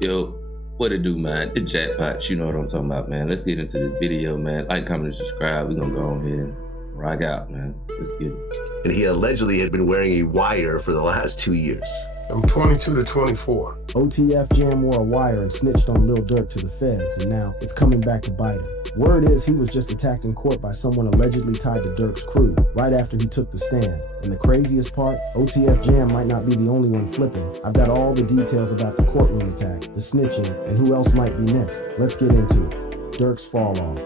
Yo, what it do, man? The jackpots, you know what I'm talking about, man. Let's get into this video, man. Like, comment, and subscribe. We're gonna go on here and rock out, man. Let's get it. And he allegedly had been wearing a wire for the last 2 years. I'm 22 to 24. OTF Jam wore a wire and snitched on Lil Durk to the feds, and now it's coming back to bite him. Word is he was just attacked in court by someone allegedly tied to Durk's crew right after he took the stand. And the craziest part, OTF Jam might not be the only one flipping. I've got all the details about the courtroom attack, the snitching, and who else might be next. Let's get into it. Durk's fall off.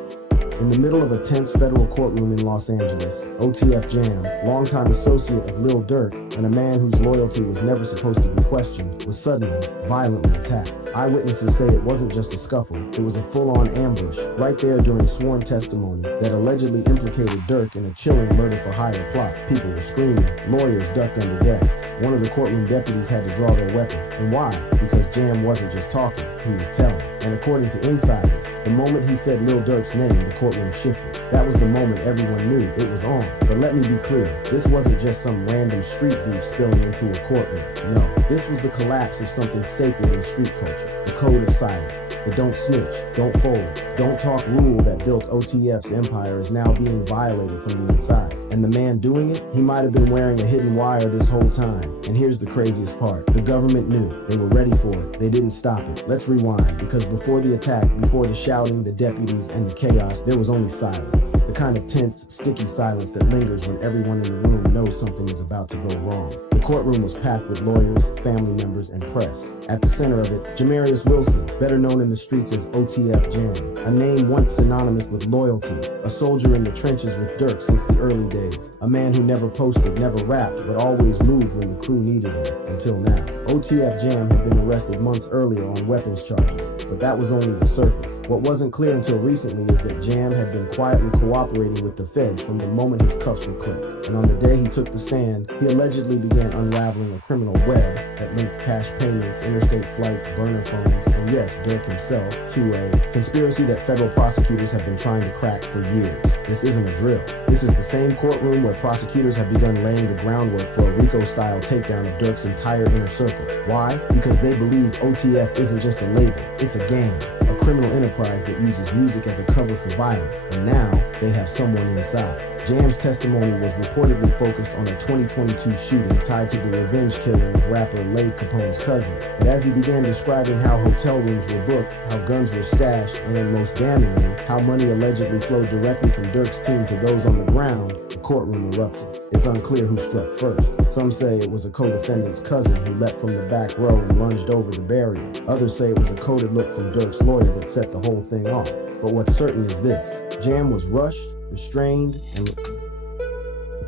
In the middle of a tense federal courtroom in Los Angeles, OTF Jam, longtime associate of Lil Durk and a man whose loyalty was never supposed to be questioned, was suddenly, violently attacked. Eyewitnesses say it wasn't just a scuffle, it was a full-on ambush, right there during sworn testimony that allegedly implicated Durk in a chilling murder-for-hire plot. People were screaming, lawyers ducked under desks. One of the courtroom deputies had to draw their weapon. And why? Because Jam wasn't just talking, he was telling. And according to insiders, the moment he said Lil Durk's name, the courtroom shifted. That was the moment everyone knew it was on. But let me be clear, this wasn't just some random street beef spilling into a courtroom. No, this was the collapse of something sacred in street culture, the code of silence. The don't snitch, don't fold, don't talk rule that built OTF's empire is now being violated from the inside. And the man doing it, he might have been wearing a hidden wire this whole time. And here's the craziest part. The government knew. They were ready for it. They didn't stop it. Let's rewind, because before the attack, before the shouting, the deputies, and the chaos, there was only silence. The kind of tense, sticky silence that lingers when everyone in the room knows something is about to go wrong. The courtroom was packed with lawyers, family members, and press. At the center of it, Jamarius Wilson, better known in the streets as OTF Jam, a name once synonymous with loyalty, a soldier in the trenches with Durk since the early days, a man who never posted, never rapped, but always moved when the crew needed him, until now. OTF Jam had been arrested months earlier on weapons charges, but that was only the surface. What wasn't clear until recently is that Jam had been quietly cooperating with the feds from the moment his cuffs were clipped. And on the day he took the stand, he allegedly began unraveling a criminal web that linked cash payments, interstate flights, burner phones, and yes, Durk himself, to a conspiracy that federal prosecutors have been trying to crack for years. This isn't a drill. This is the same courtroom where prosecutors have begun laying the groundwork for a RICO-style takedown of Durk's entire inner circle. Why? Because they believe OTF isn't just a label, it's a gang, a criminal enterprise that uses music as a cover for violence, and now they have someone inside. Jam's testimony was reportedly focused on a 2022 shooting tied to the revenge killing of rapper Lay Capone's cousin. But as he began describing how hotel rooms were booked, how guns were stashed, and most damningly, how money allegedly flowed directly from Durk's team to those on the ground, the courtroom erupted. It's unclear who struck first. Some say it was a co-defendant's cousin who leapt from the back row and lunged over the barrier. Others say it was a coded look from Durk's lawyer that set the whole thing off. But what's certain is this: Jam was rushed, restrained, and...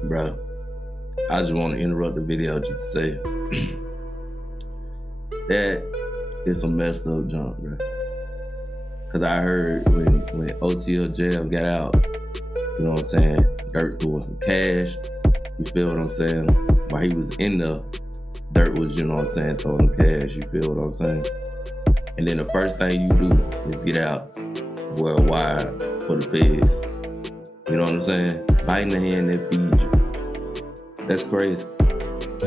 Bro, I just want to interrupt the video just to say that is some messed up junk, bro. Cause I heard when OTL Jam got out, you know what I'm saying, Durk threw some cash, you feel what I'm saying? While he was in there, Durk was, you know what I'm saying, throwing the cash, you feel what I'm saying? And then the first thing you do is get out worldwide for the feds. You know what I'm saying? Biting the hand that feeds you. That's crazy.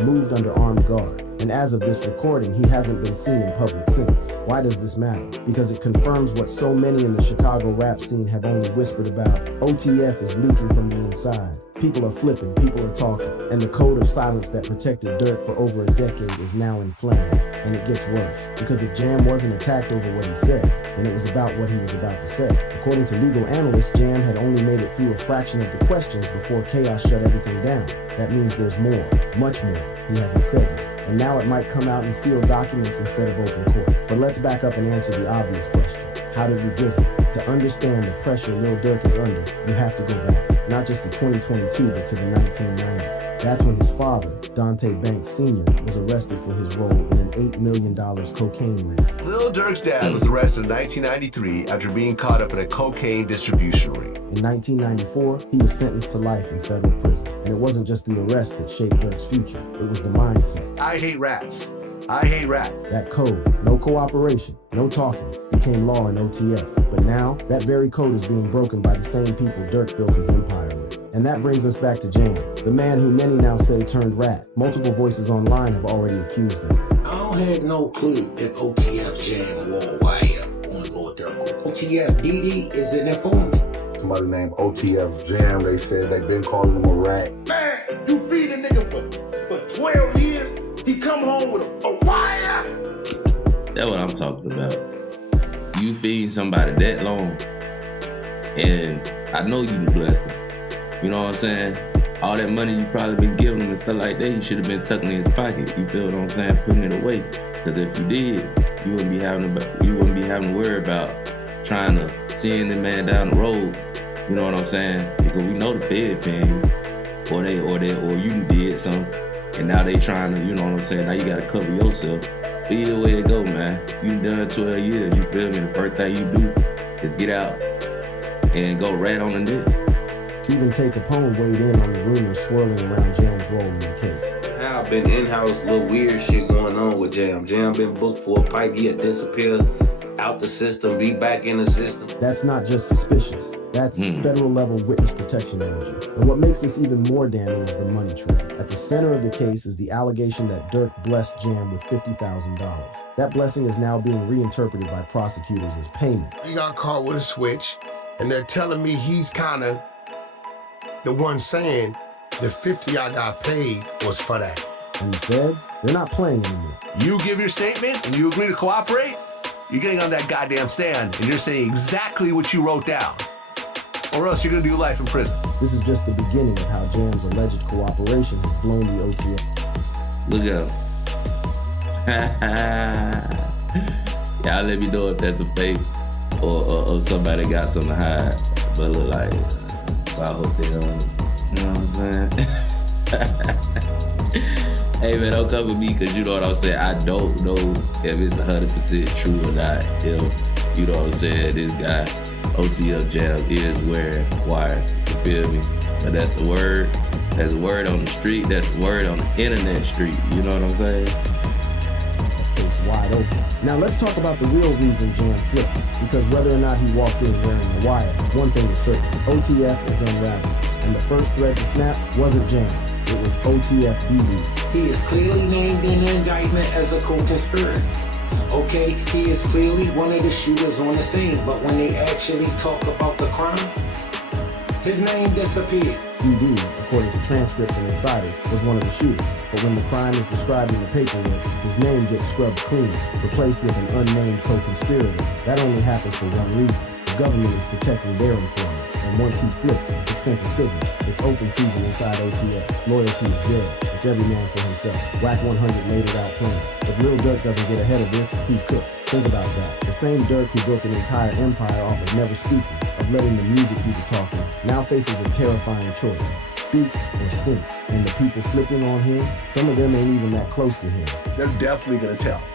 Moved under armed guard. And as of this recording, he hasn't been seen in public since. Why does this matter? Because it confirms what so many in the Chicago rap scene have only whispered about. OTF is leaking from the inside. People are flipping, people are talking, and the code of silence that protected Durk for over a decade is now in flames. And it gets worse, because if Jam wasn't attacked over what he said, then it was about what he was about to say. According to legal analysts, Jam had only made it through a fraction of the questions before chaos shut everything down. That means there's more, much more, he hasn't said yet. And now it might come out in sealed documents instead of open court. But let's back up and answer the obvious question. How did we get here? To understand the pressure Lil Durk is under, you have to go back. Not just to 2022, but to the 1990s. That's when his father, Dante Banks Sr., was arrested for his role in an $8 million cocaine ring. Lil Durk's dad was arrested in 1993 after being caught up in a cocaine distribution ring. In 1994, he was sentenced to life in federal prison. And it wasn't just the arrest that shaped Durk's future, it was the mindset. I hate rats. I hate rats. That code, no cooperation, no talking, became law in OTF. But now, that very code is being broken by the same people Durk built his empire with. And that brings us back to Jam, the man who many now say turned rat. Multiple voices online have already accused him. I don't have no clue if OTF Jam wore wire on Lord Durk. OTF DD is an informant. Somebody named OTF Jam, they said they've been calling him a rat. Man, you feed a nigga for 12 years, he come home with a wire? That's what I'm talking about. You feed somebody that long, and I know you blessed them. You know what I'm saying? All that money you probably been giving him and stuff like that, you should have been tucking in his pocket. You feel what I'm saying? Putting it away. Because if you did, you wouldn't be having to worry about trying to send the man down the road. You know what I'm saying? Because we know the Fed paying you, or you did something, and now they trying to, you know what I'm saying? Now you gotta cover yourself. But either way it go, man. You done 12 years. You feel me? The first thing you do is get out and go right on the next. Even Tay Capone weighed in on the rumors swirling around Jam's role in the case. Now been in-house little weird shit going on with Jam. Jam been booked for a pipe, he had disappeared out the system, be back in the system. That's not just suspicious. That's federal level witness protection energy. And what makes this even more damning is the money trail. At the center of the case is the allegation that Durk blessed Jam with $50,000. That blessing is now being reinterpreted by prosecutors as payment. He got caught with a switch, and they're telling me he's kind of the one saying the 50 I got paid was for that. And the feds, they're not playing anymore. You give your statement and you agree to cooperate, you're getting on that goddamn stand and you're saying exactly what you wrote down. Or else you're gonna do life in prison. This is just the beginning of how Jam's alleged cooperation has blown the OTF. Look up. Y'all let me know if that's a fake or somebody got something to hide. But look like, I hope they don't, you know what I'm saying? Hey man, don't come with me, because you know what I'm saying? I don't know if it's 100% true or not. If, you know what I'm saying, this guy, OTF Jam, is wearing wire. You feel me? But that's the word. That's the word on the street. That's the word on the internet street. You know what I'm saying? Case wide open. Now let's talk about the real reason Jam flipped. Because whether or not he walked in wearing the wire, one thing is certain: OTF is unraveled. And the first thread to snap wasn't Jam. It was OTF DD. He is clearly named in the indictment as a co-conspirator. Okay, he is clearly one of the shooters on the scene, but when they actually talk about the crime, his name disappeared. DD, according to transcripts and insiders, was one of the shooters. But when the crime is described in the paperwork, his name gets scrubbed clean, replaced with an unnamed co-conspirator. That only happens for one reason: the government is protecting their informant. And once he flipped, it sent a signal. It's open season inside OTF. Loyalty is dead. It's every man for himself. Whack 100 laid it out plain. If Lil Durk doesn't get ahead of this, he's cooked. Think about that. The same Durk who built an entire empire off of never speaking, of letting the music do the talking, now faces a terrifying choice: speak or sink. And the people flipping on him, some of them ain't even that close to him. They're definitely gonna tell.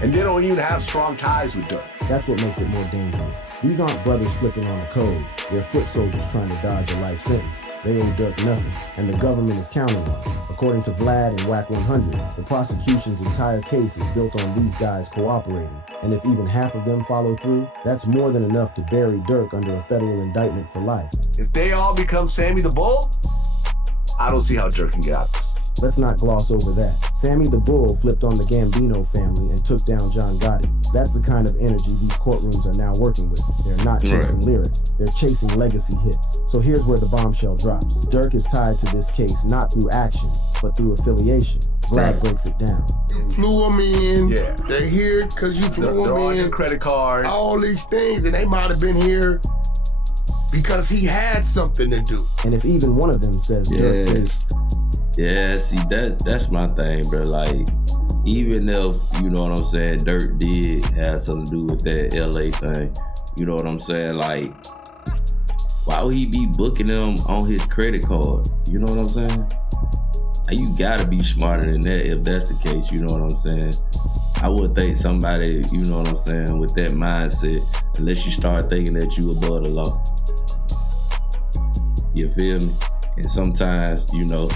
And they don't even have strong ties with Durk. That's what makes it more dangerous. These aren't brothers flipping on the code. They're foot soldiers trying to dodge a life sentence. They owe Durk nothing, and the government is counting on it. According to Vlad and Whack 100, the prosecution's entire case is built on these guys cooperating. And if even half of them follow through, that's more than enough to bury Durk under a federal indictment for life. If they all become Sammy the Bull, I don't see how Durk can get out of this. Let's not gloss over that. Sammy the Bull flipped on the Gambino family and took down John Gotti. That's the kind of energy these courtrooms are now working with. They're not chasing lyrics, they're chasing legacy hits. So here's where the bombshell drops. Durk is tied to this case not through actions, but through affiliation. Vlad breaks it down. You flew them in. Yeah. They're here because you flew They're them on in. your credit card. All these things, and they might have been here because he had something to do. And if even one of them says Durk did, Yeah, see, that's my thing, bro. Like, even if, you know what I'm saying, Durk did have something to do with that LA thing, you know what I'm saying? Like, why would he be booking them on his credit card? You know what I'm saying? Like, you gotta be smarter than that if that's the case, you know what I'm saying? I would think somebody, you know what I'm saying, with that mindset, unless you start thinking that you above the law. You feel me? And sometimes, you know,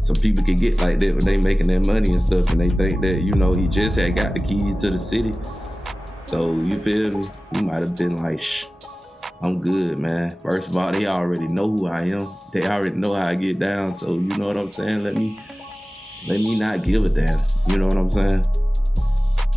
some people can get like that when they making their money and stuff, and they think that, you know, he just had got the keys to the city. So, you feel me? He might have been like, shh, I'm good, man. First of all, they already know who I am. They already know how I get down. So, you know what I'm saying? Let me let me not give a damn. You know what I'm saying?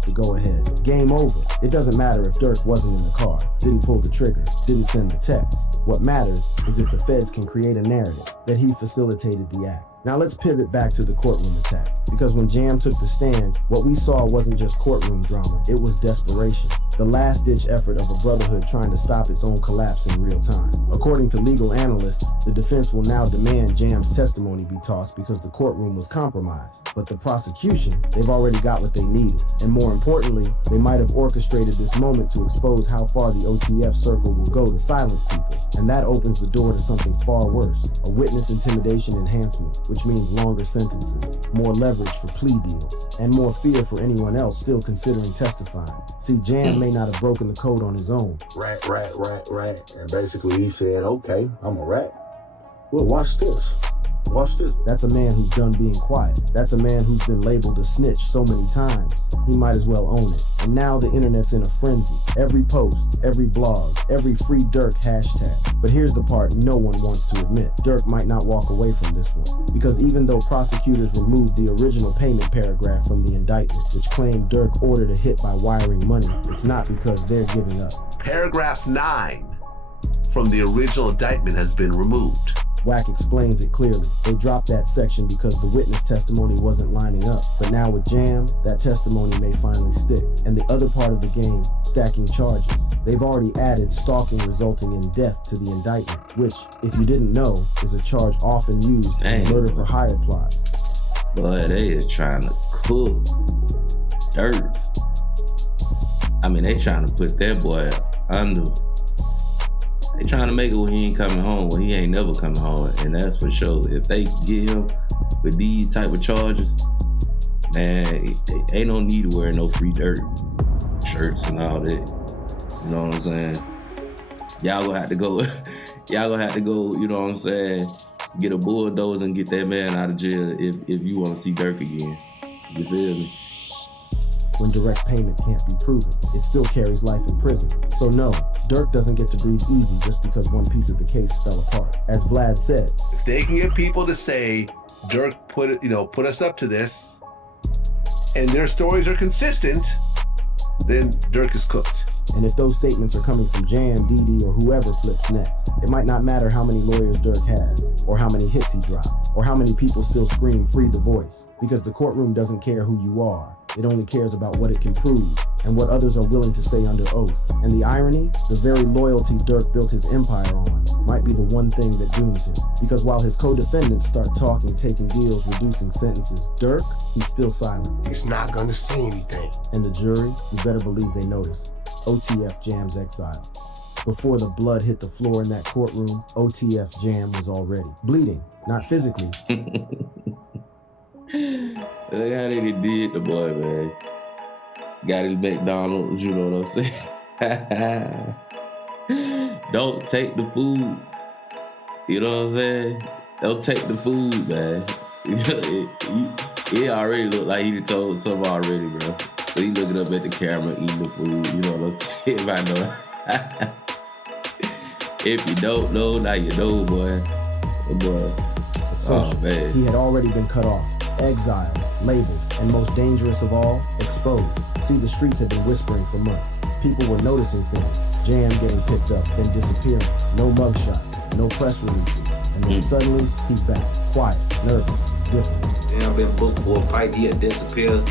To go ahead. Game over. It doesn't matter if Durk wasn't in the car, didn't pull the trigger, didn't send the text. What matters is if the feds can create a narrative that he facilitated the act. Now let's pivot back to the courtroom attack, because when Jam took the stand, what we saw wasn't just courtroom drama, it was desperation. The last-ditch effort of a brotherhood trying to stop its own collapse in real time. According to legal analysts, the defense will now demand Jam's testimony be tossed because the courtroom was compromised. But the prosecution, they've already got what they needed. And more importantly, they might have orchestrated this moment to expose how far the OTF circle will go to silence people. And that opens the door to something far worse, a witness intimidation enhancement, which means longer sentences, more leverage for plea deals, and more fear for anyone else still considering testifying. See, Jam may not have broken the code on his own. Rat. And basically he said, okay, I'm a rat. Well, watch this. Watch this. That's a man who's done being quiet. That's a man who's been labeled a snitch so many times. He might as well own it. And now the internet's in a frenzy. Every post, every blog, every free Durk hashtag. But here's the part no one wants to admit. Durk might not walk away from this one. Because even though prosecutors removed the original payment paragraph from the indictment, which claimed Durk ordered a hit by wiring money, it's not because they're giving up. Paragraph 9 from the original indictment has been removed. Wack explains it clearly. They dropped that section because the witness testimony wasn't lining up. But now with Jam, that testimony may finally stick. And the other part of the game, stacking charges. They've already added stalking resulting in death to the indictment, which, if you didn't know, is a charge often used in murder for hire plots. Boy, they is trying to cook dirt. I mean, they trying to put that boy under. They trying to make it when he ain't coming home, when he ain't never coming home, and that's for sure. If they get him with these type of charges, man, ain't no need to wear no free dirt shirts and all that. You know what I'm saying? Y'all gonna have to go. Y'all gonna have to go. You know what I'm saying? Get a bulldozer and get that man out of jail if you want to see Durk again. You feel me? When direct payment can't be proven, it still carries life in prison. So no, Durk doesn't get to breathe easy just because one piece of the case fell apart. As Vlad said, if they can get people to say Durk put us up to this, and their stories are consistent, then Durk is cooked. And if those statements are coming from Jam, Didi, or whoever flips next, it might not matter how many lawyers Durk has, or how many hits he dropped, or how many people still scream free the voice, because the courtroom doesn't care who you are. It only cares about what it can prove and what others are willing to say under oath. And the irony, the very loyalty Durk built his empire on might be the one thing that dooms him. Because while his co-defendants start talking, taking deals, reducing sentences, Durk, he's still silent. He's not gonna say anything. And the jury, you better believe they notice. OTF Jam's exile. Before the blood hit the floor in that courtroom, OTF Jam was already bleeding, not physically. Look how they did the boy, man. Got his McDonald's, you know what I'm saying? Don't take the food. You know what I'm saying? Don't take the food, man. It already looked like he told something already, bro. But he looking up at the camera, eating the food. You know what I'm saying? If I know. If you don't know, now you know, boy. Oh, man. He had already been cut off, exiled, labeled, and most dangerous of all, exposed. See, the streets had been whispering for months. People were noticing things. Jam getting picked up, then disappearing. No mugshots, no press releases. And then suddenly, he's back. Quiet, nervous, different. Jam been booked for a pipe, he had disappeared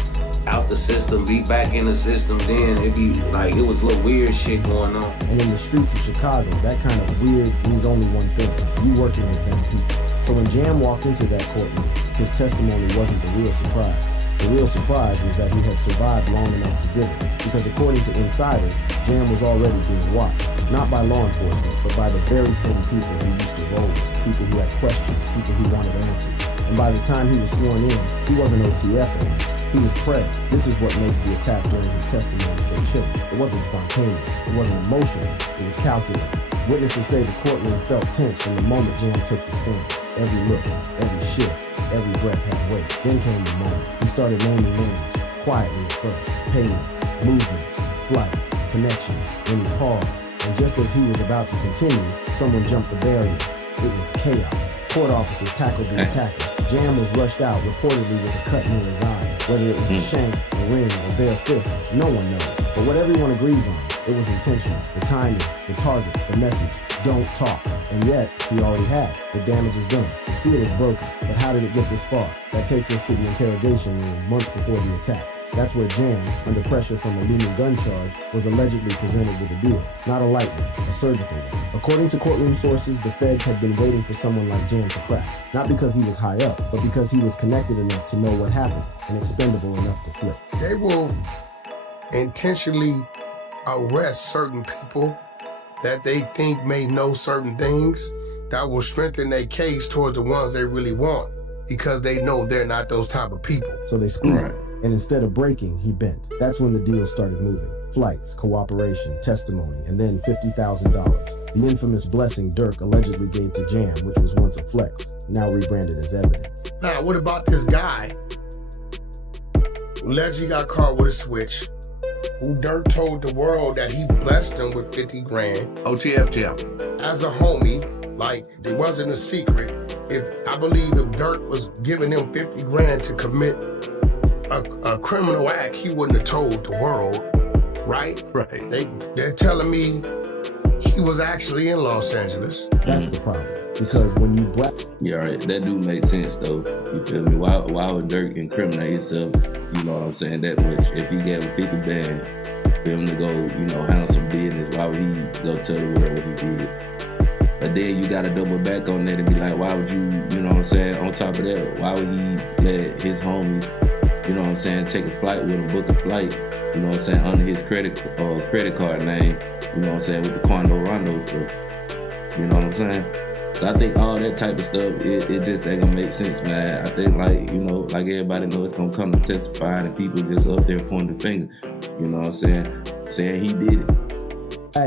out the system, be back in the system, then it be like, it was a little weird shit going on. And in the streets of Chicago, that kind of weird means only one thing. You working with them people. So when Jam walked into that courtroom, his testimony wasn't the real surprise. The real surprise was that he had survived long enough to give it. Because according to insiders, Jam was already being watched. Not by law enforcement, but by the very same people he used to roll with. People who had questions, people who wanted answers. And by the time he was sworn in, he wasn't OTF anymore. He was prey. This is what makes the attack during his testimony so chilling. It wasn't spontaneous. It wasn't emotional. It was calculated. Witnesses say the courtroom felt tense from the moment Jam took the stand. Every look, every shift, every breath had weight. Then came the moment. He started naming names, quietly at first. Payments, movements, flights, connections. Then he paused. And just as he was about to continue, someone jumped the barrier. It was chaos. Court officers tackled the attacker. Jam was rushed out, reportedly with a cut near his eye. Whether it was a shank, a ring, or bare fists, no one knows. But what everyone agrees on, it was intentional. The timing, the target, the message. Don't talk. And yet, he already had. The damage is done. The seal is broken. But how did it get this far? That takes us to the interrogation room months before the attack. That's where Jam, under pressure from a looming gun charge, was allegedly presented with a deal. Not a light one, a surgical one. According to courtroom sources, the feds had been waiting for someone like Jam to crack. Not because he was high up, but because he was connected enough to know what happened and expendable enough to flip. They will intentionally arrest certain people that they think may know certain things that will strengthen their case towards the ones they really want, because they know they're not those type of people. So they squeezed him, and instead of breaking, he bent. That's when the deal started moving. Flights, cooperation, testimony, and then $50,000. The infamous blessing Durk allegedly gave to Jam, which was once a flex, now rebranded as evidence. Now, what about this guy who allegedly got caught with a switch, who Durk told the world that he blessed him with 50 grand. OTF Jam. As a homie, like, it wasn't a secret. I believe if Durk was giving him 50 grand to commit a criminal act, he wouldn't have told the world, right? Right. They're telling me he was actually in Los Angeles. That's the problem. Because when you yeah, right. That do make sense though. You feel me? Why would Durk incriminate himself? You know what I'm saying? That much. If he gave him 50 bands for him to go, handle some business, why would he go tell the world what he did? But then you gotta double back on that and be like, why would you know what I'm saying? On top of that, why would he let his homies, take a flight with him, book a flight, under his credit card name, with the Quando Rondo stuff. You know what I'm saying? So I think all that type of stuff, it just ain't gonna make sense, man. I think like everybody knows it's gonna come to testify and people just up there pointing the finger. You know what I'm saying? Saying he did it.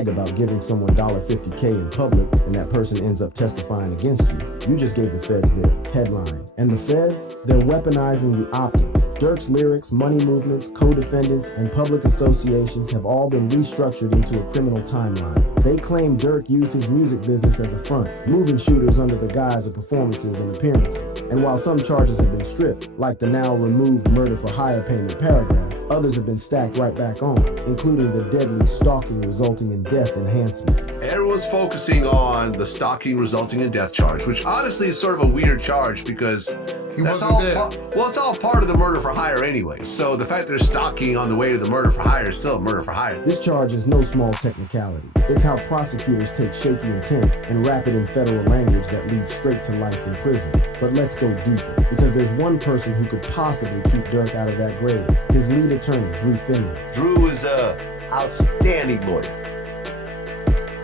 About giving someone $50K in public and that person ends up testifying against you. You just gave the feds their headline. And the feds, they're weaponizing the optics. Durk's lyrics, money movements, co-defendants, and public associations have all been restructured into a criminal timeline. They claim Durk used his music business as a front, moving shooters under the guise of performances and appearances. And while some charges have been stripped, like the now removed murder for hire payment paragraph, others have been stacked right back on, including the deadly stalking resulting in death enhancement. Everyone's focusing on the stalking resulting in death charge, which honestly is sort of a weird charge because it's all part of the murder for hire anyway. So the fact they're stalking on the way to the murder for hire is still a murder for hire. This charge is no small technicality. It's how prosecutors take shaky intent and wrap it in federal language that leads straight to life in prison. But let's go deeper, because there's one person who could possibly keep Durk out of that grave. His lead attorney, Drew Finley. Drew is an outstanding lawyer.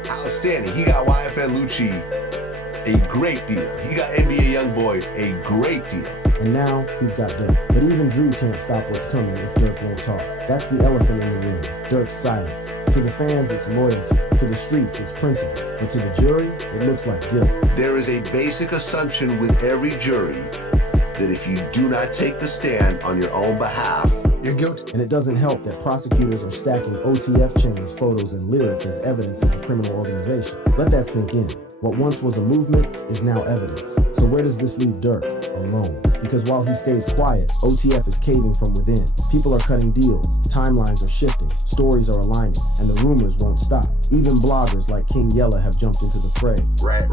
Outstanding. He got YFN Lucci a great deal. He got NBA Youngboy a great deal. And now he's got Durk. But even Drew can't stop what's coming if Durk won't talk. That's the elephant in the room, Durk's silence. To the fans, it's loyalty. To the streets, it's principle. But to the jury, it looks like guilt. There is a basic assumption with every jury that if you do not take the stand on your own behalf, you're guilty. And it doesn't help that prosecutors are stacking OTF chains, photos, and lyrics as evidence of a criminal organization. Let that sink in. What once was a movement is now evidence. So where does this leave Durk? Alone. Because while he stays quiet, OTF is caving from within. People are cutting deals, timelines are shifting, stories are aligning, and the rumors won't stop. Even bloggers like King Yella have jumped into the fray. Rat.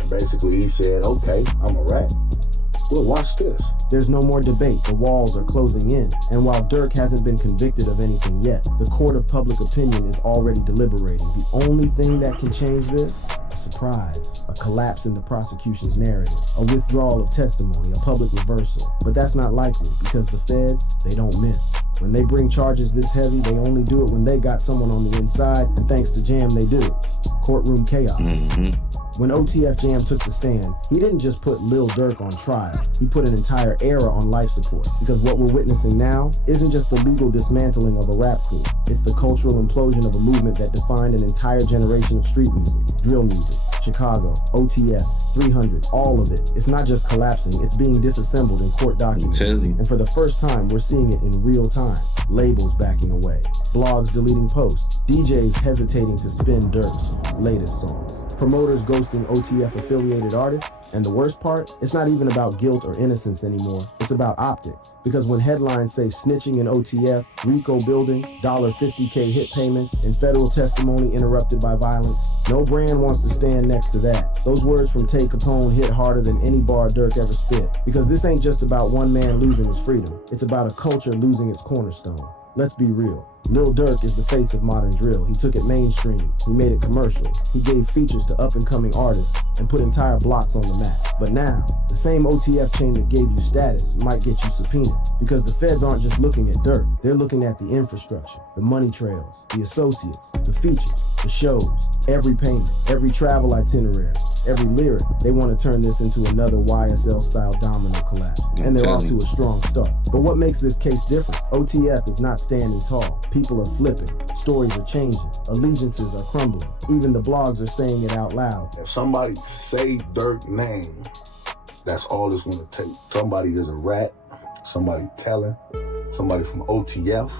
And basically he said, okay, I'm a rat. Well, watch this. There's no more debate. The walls are closing in. And while Durk hasn't been convicted of anything yet, the court of public opinion is already deliberating. The only thing that can change this? A surprise. A collapse in the prosecution's narrative. A withdrawal of testimony. A public reversal. But that's not likely because the feds, they don't miss. When they bring charges this heavy, they only do it when they got someone on the inside, and thanks to Jam, they do. Courtroom chaos. When OTF Jam took the stand, he didn't just put Lil Durk on trial. He put an entire era on life support. Because what we're witnessing now isn't just the legal dismantling of a rap crew. It's the cultural implosion of a movement that defined an entire generation of street music, drill music, Chicago, OTF, 300, all of it. It's not just collapsing, it's being disassembled in court documents. And for the first time, we're seeing it in real time. Labels backing away, blogs deleting posts, DJs hesitating to spin Durk's latest songs. promoters ghosting OTF-affiliated artists, and the worst part, it's not even about guilt or innocence anymore. It's about optics. Because when headlines say snitching in OTF, RICO building, $50K hit payments, and federal testimony interrupted by violence, no brand wants to stand next to that. Those words from Tay Capone hit harder than any bar Durk ever spit. Because this ain't just about one man losing his freedom. It's about a culture losing its cornerstone. Let's be real. Lil Durk is the face of modern drill. He took it mainstream. He made it commercial. He gave features to up-and-coming artists and put entire blocks on the map. But now, the same OTF chain that gave you status might get you subpoenaed. Because the feds aren't just looking at Durk. They're looking at the infrastructure, the money trails, the associates, the features, the shows, every payment, every travel itinerary, every lyric. They want to turn this into another YSL-style domino collapse. And they're off to a strong start. But what makes this case different? OTF is not standing tall. People are flipping. Stories are changing. Allegiances are crumbling. Even the blogs are saying it out loud. If somebody say Durk's name, that's all it's gonna take. Somebody is a rat, somebody telling, somebody from OTF.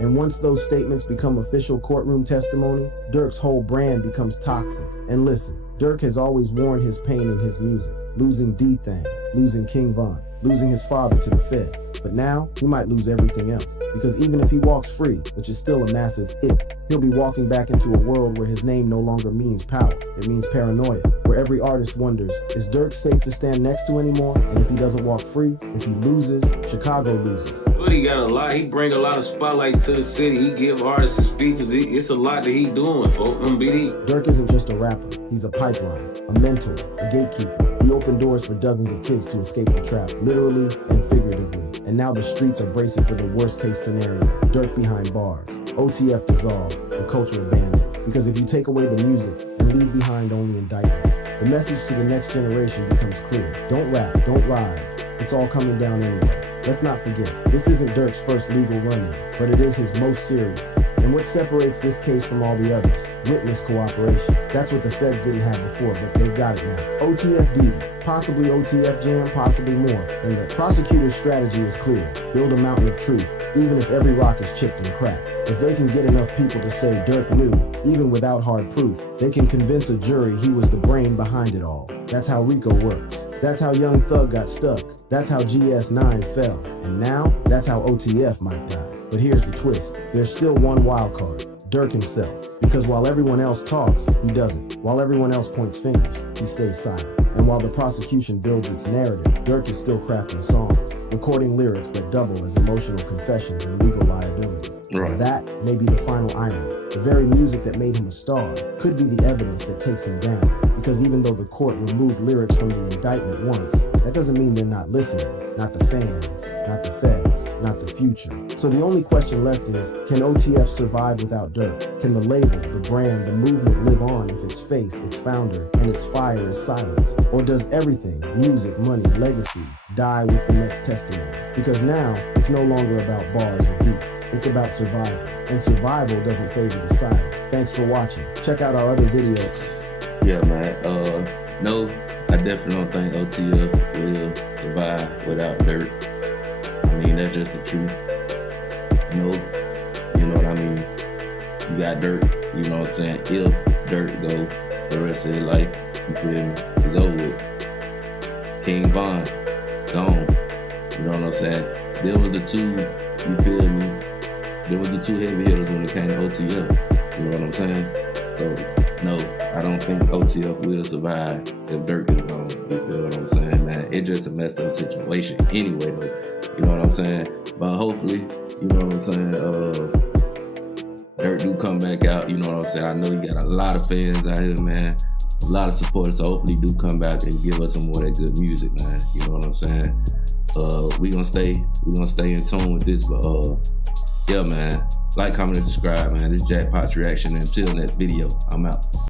And once those statements become official courtroom testimony, Durk's whole brand becomes toxic. And listen, Durk has always worn his pain in his music. Losing D-Thang, losing King Von, losing his father to the feds. But now, he might lose everything else. Because even if he walks free, which is still a massive if, he'll be walking back into a world where his name no longer means power. It means paranoia, where every artist wonders, is Durk safe to stand next to anymore? And if he doesn't walk free, if he loses, Chicago loses. But he got a lot. He bring a lot of spotlight to the city. He give artists his features. It's a lot that he doing, folks. MBD. Durk isn't just a rapper. He's a pipeline, a mentor, a gatekeeper. He opened doors for dozens of kids to escape the trap, literally and figuratively. And now the streets are bracing for the worst case scenario. Durk behind bars, OTF dissolved, the culture abandoned. Because if you take away the music and leave behind only indictments, the message to the next generation becomes clear. Don't rap, don't rise. It's all coming down anyway. Let's not forget, this isn't Durk's first legal run-in, but it is his most serious. And what separates this case from all the others? Witness cooperation. That's what the feds didn't have before, but they've got it now. OTF Didi, possibly OTF Jam, possibly more. And the prosecutor's strategy is clear. Build a mountain of truth, even if every rock is chipped and cracked. If they can get enough people to say Durk knew, even without hard proof, they can convince a jury he was the brain behind it all. That's how RICO works. That's how Young Thug got stuck. That's how GS9 fell. And now, that's how OTF might die. But here's the twist. There's still one wild card, Durk himself. Because while everyone else talks, he doesn't. While everyone else points fingers, he stays silent. And while the prosecution builds its narrative, Durk is still crafting songs, recording lyrics that double as emotional confessions and legal liabilities. Right. And that may be the final irony. The very music that made him a star could be the evidence that takes him down. Because even though the court removed lyrics from the indictment once, that doesn't mean they're not listening. Not the fans, not the feds, not the future. So the only question left is, can OTF survive without Durk? Can the label, the brand, the movement live on if its face, its founder, and its fire is silenced? Or does everything, music, money, legacy, die with the next testimony? Because now, it's no longer about bars or beats. It's about survival. And survival doesn't favor the silent. Thanks for watching. Check out our other video. Yeah, man. No, I definitely don't think OTF will survive without Durk. I mean, that's just the truth. No, you know what I mean? You got Durk, you know what I'm saying? If Durk go the rest of his life, you feel me? It's over with. King Von, gone. You know what I'm saying? There was the two, you feel me? There was the two heavy hitters when it came to OTF. You know what I'm saying? So, no, I don't think OTF will survive if Durk is gone. You feel what I'm saying, man? It's just a messed up situation anyway, though. You know what I'm saying? But hopefully, you know what I'm saying, Durk do come back out. You know what I'm saying? I know he got a lot of fans out here, man. A lot of supporters, so hopefully do come back and give us some more of that good music, man. You know what I'm saying? We gonna stay in tune with this, but yeah, man. Like, comment, and subscribe, man. This is Jackpot's reaction. Until next video, I'm out.